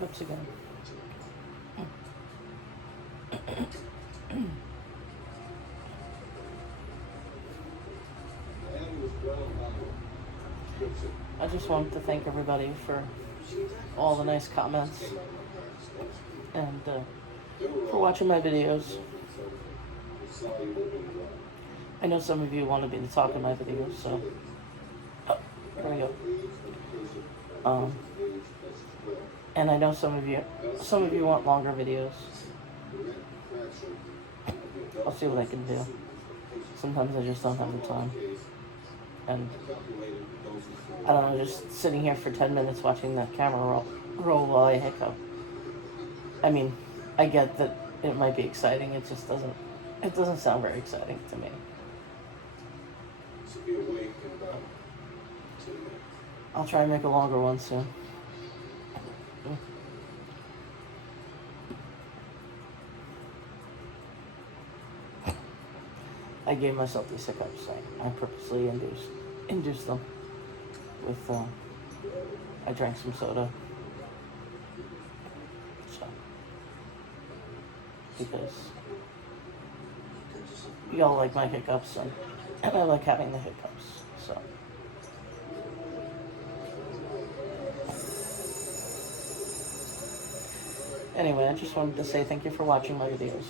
hiccups again. I just wanted to thank everybody for all the nice comments and for watching my videos. I know some of you wanted me to talk in my videos, so here we go. And I know some of you want longer videos. I'll see what I can do. Sometimes I just don't have the time. And I don't know, just sitting here for 10 minutes watching the camera roll while I hiccup. I mean, I get that it might be exciting, it just doesn't sound very exciting to me. I'll try and make a longer one soon. I gave myself these hiccups. I purposely induced them with, I drank some soda. So, because y'all like my hiccups and I like having the hiccups, so. Anyway, I just wanted to say thank you for watching my videos.